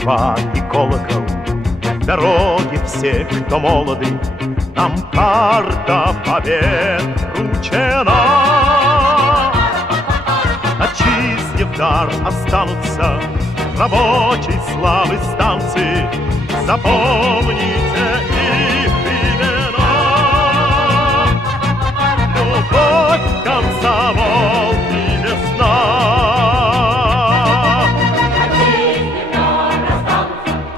церква и колокол, дороги все, кто молоды, нам карта побед вручена. Отчизне в дар останутся рабочей славы станции. Запомните их имена. Любовь, комсомол и весна. Отчизне в дар останутся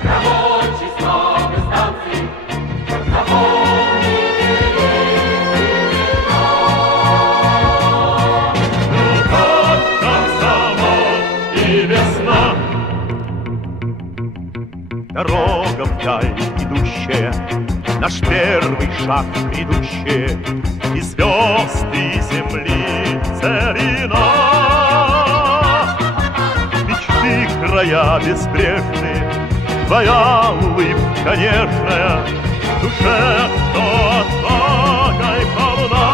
рабочей славы станции. Запомните их имена. Любовь, комсомол и весна. Дорога вдаль идущая, наш первый шаг грядущая, и звезды земли целина. Мечты края безбрежные, твоя улыбка нежная, в душе, что отвагой полна.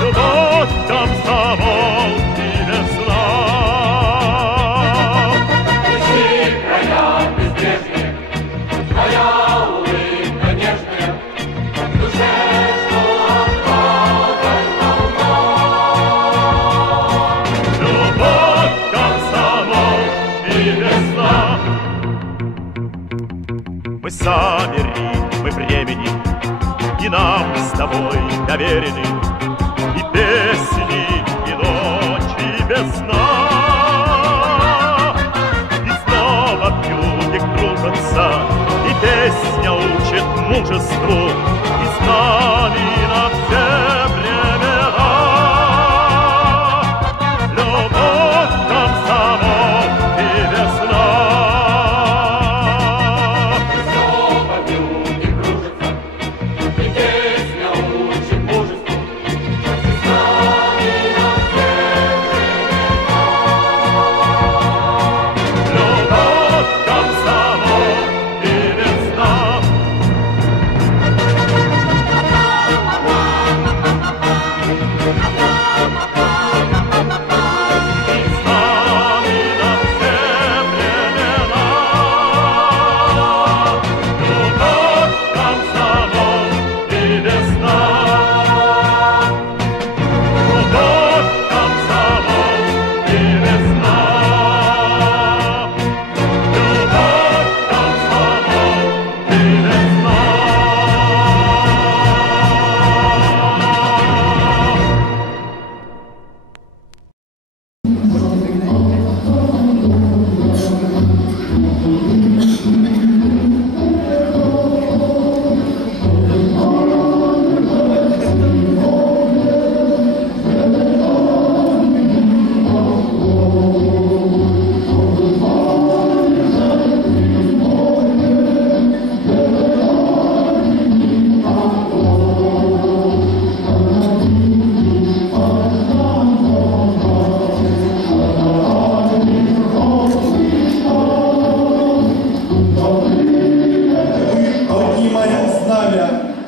Любовь, комсомол и весна. Твоя улыбка нежная, в душе, что отвагой полна. Любовь, комсомол и весна. Мы сами ритмы времени, и нам с тобой доверены и песни, и ночи без сна. И снова в юге кружатся, и песня учит мужеству, и с нами на все времена. Любовь, комсомол и весна. Снова в юге кружится, и песня учит мужеству, и с нами на все времена. Любовь, комсомол и весна.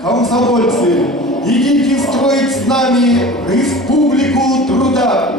комсомольцы, идите строить с нами республику труда.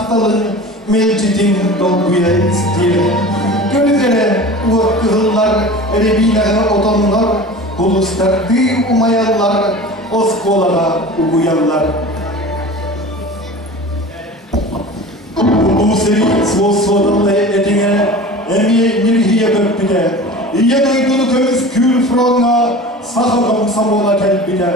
maqtalın, mevcidin dolguya isteyelim. Gölgere uğur kığıllar, erebinere otonlar, uluslardı umayanlar, oskolaga uguyanlar. Ulu seri svosodalı edine, emi nirhiye böppide, İye duydunu kömüz kül fronga, sahagam samola kelbide.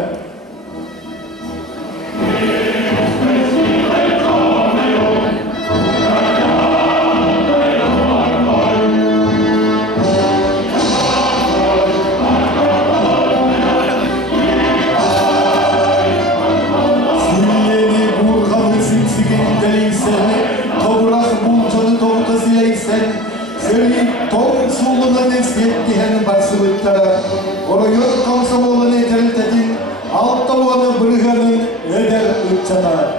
Oroyor komsomolunu eteriltetin, alt tavuğunu bırıganın eder ıççata.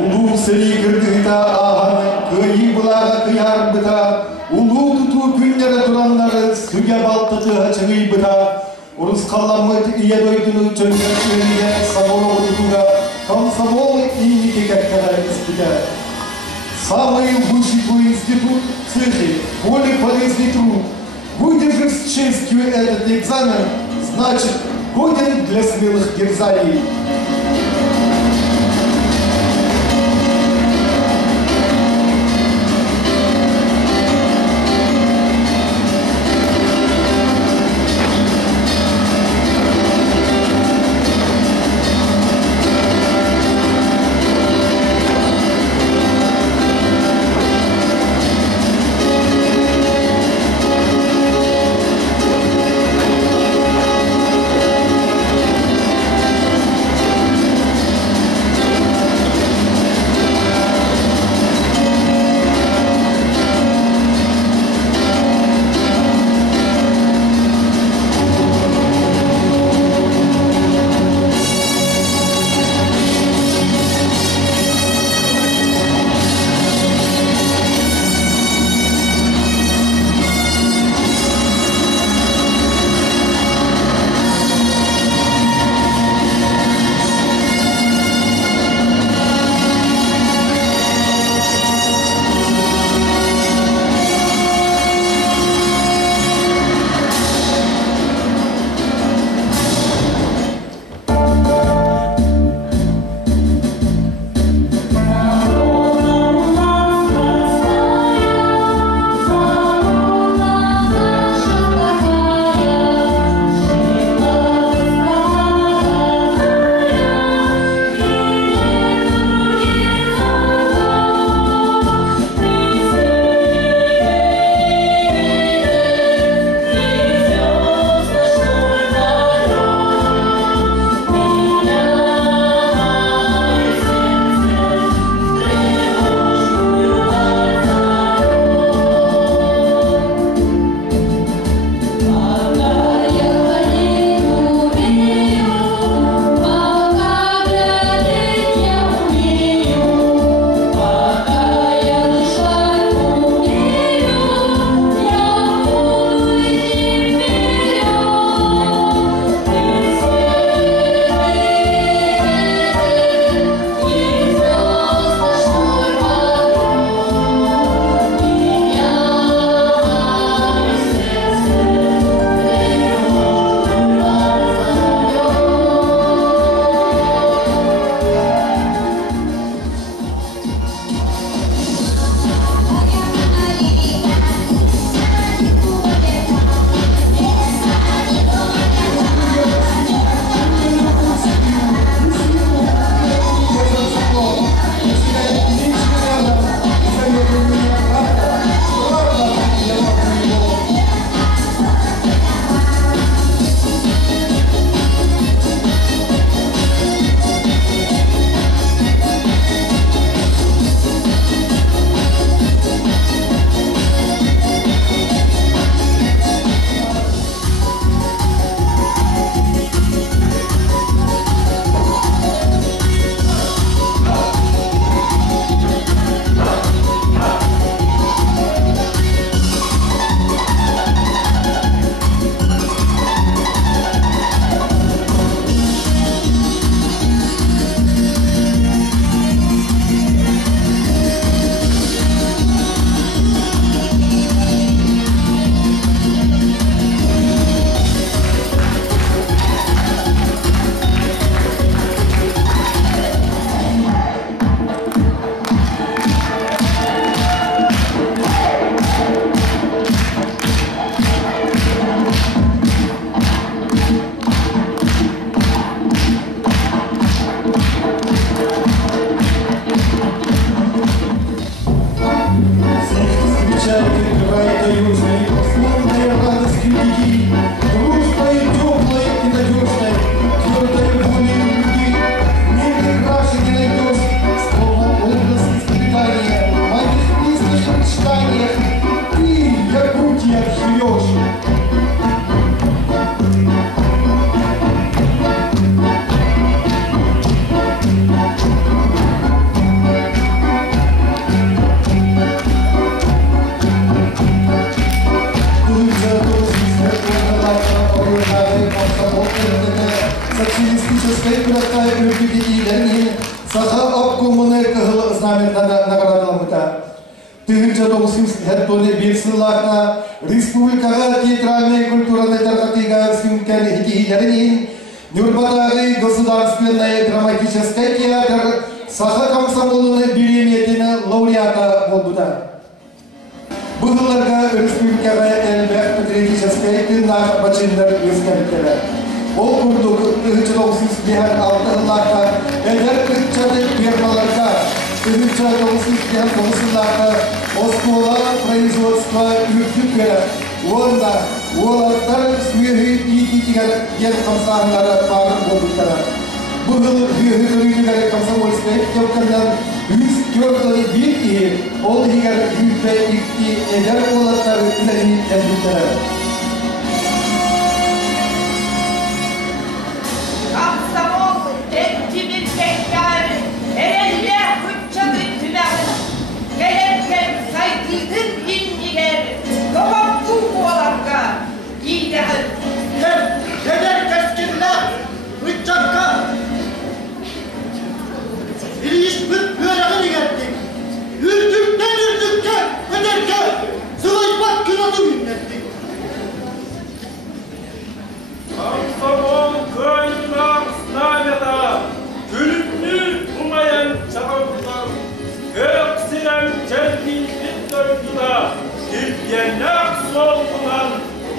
Ulu seri kırdıgıda ahan, kıyı bulağa kıyar bıda, ulu tutu günlere duranları süge baltatı haçıgıy bıda, urus kallamıt iye doydunu çöngörçüğüne sabolu oduga, komsomol iyi dikkatkada ispide. Самый лучший твой институт в цехе, более полезный труд. Выдержишь с честью этот экзамен, значит, годен для смелых дерзаний. 1971 республикага театральная культура тархатыга сюмкан хитихинерин Нюрбатагы государственный драматический театр Саха комсомолуны биремиятина лауреата болбуда. Бұғыларға республикаға әлбәқ патриотический тыннақ бачындар өзгәрттері. Ол күрдік 1996 жылларда әдер күртчады фермаларға 1999 жылларда Москвала производство үртүкері. Онда олаттар сүйегі ититігер ел қамсағындары барын болдықтары. Бұғыл сүйегі көрігілері комсомольскай көпкірден 104 бейті ол егер үйті икті әдер олаттары үләні әндіктері. Комсомол тәттімін тәттәрі, әрелі күтчады түмәғі, кәлеткен сайтылдың инмегері, көмапты оларға ейдіғін. Кәдер кәскерлер, үтчаққа, İliş büt börəğini getdik. Ürdükten öderken sıvaypak kınadı ünnettik. Komsomol köyünden sınavda gülüklü umayan çağırdılar. Öksüren çelkinlik döndüler. Gülgenek soldular,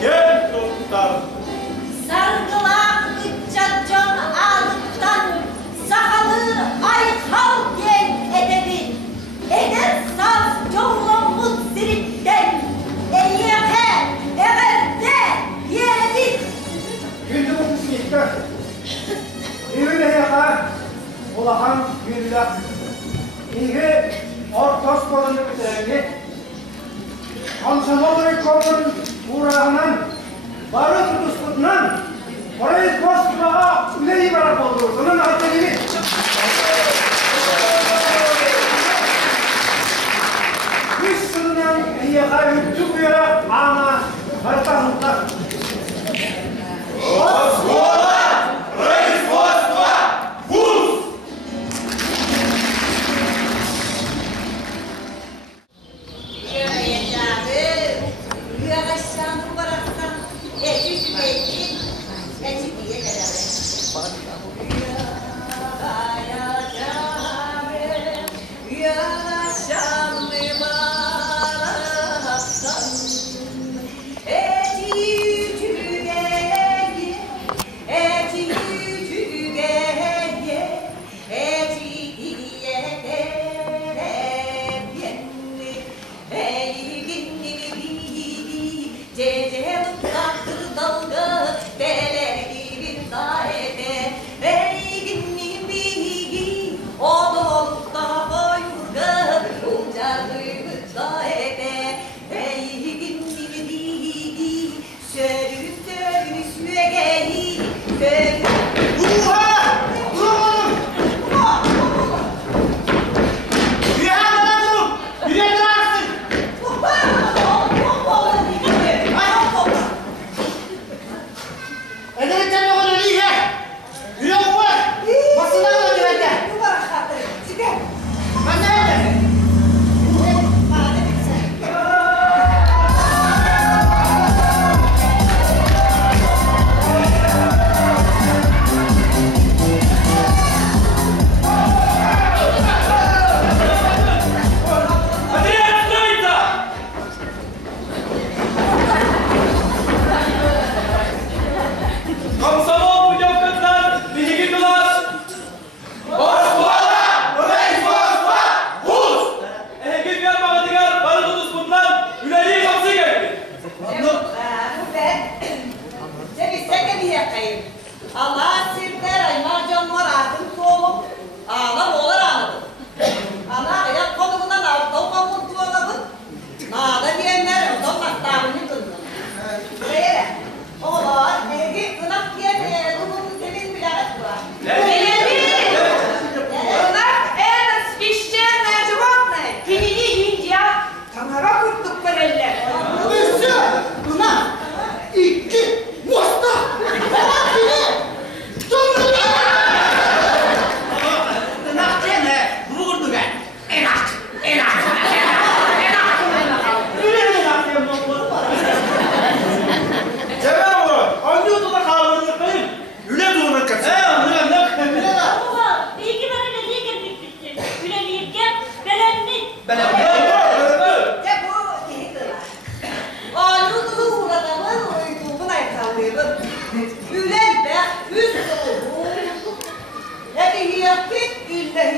gel tuttar. Sargılar ütçatcan ağlıktan, sakalı aykal gel edebi. Eder saz çoğlamut siritten, eyyeke, evelde, yedik. Güldü bu kısmette. Evine yakar, olahan güldüler. İyi ortos kolunu bitirenli. Komsomol kolunun uğrağından, barı tutuskutundan, orayı koskulağa üleyi barak oldu. Bunun altı gibi. Üç sınırdan yakar yüktük yere ama harita.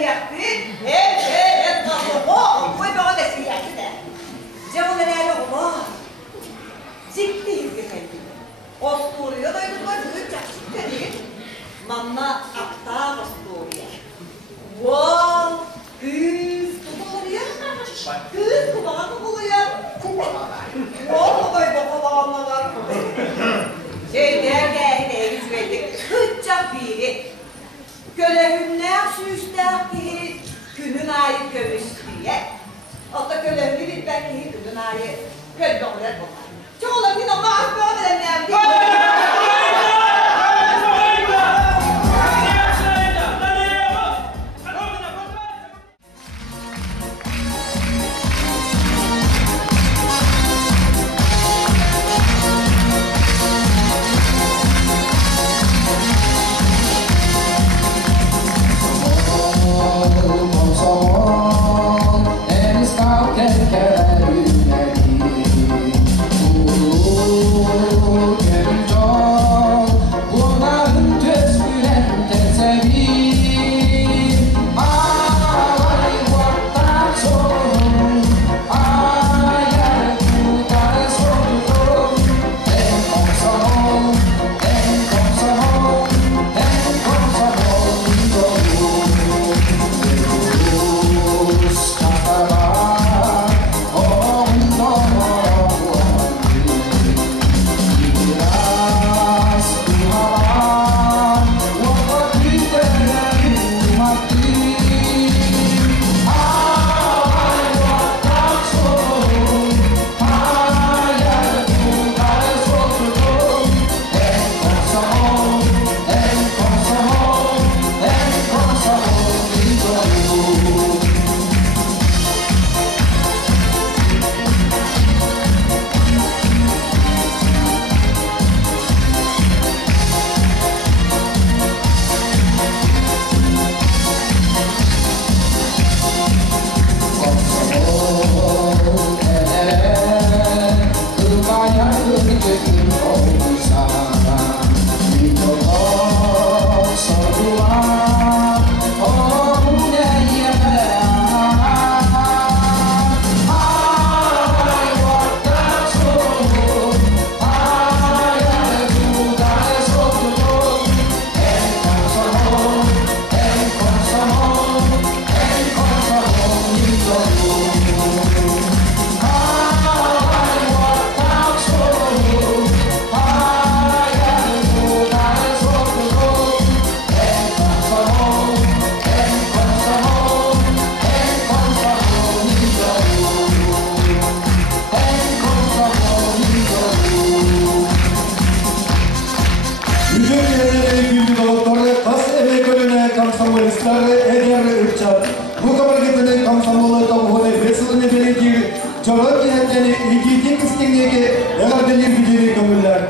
yaptık. Evet, tamam. Bu bir o da şey yaptı. Cevabı nerede ola? Ciddi izlemedim. Osturuyor da ödüm çakçık değil. Mama aktar osturuyor. Wow, kız tutuluyor. Kız kulağını buluyor. Vallahi babalarlar. Dergâhine hizmetlik hıçça biri. Kölehünler süsler ki günün ayı kömüş diye. Hatta kölehünü bitmek ki günün ayı kömüş olur. Çoğular bir ama az böyle ne Bu kabargetine kamsamolu tabuhone vesilini belirtir. Çorot cihetleri ilgi tek istinlege yalar delir biliri kömürler.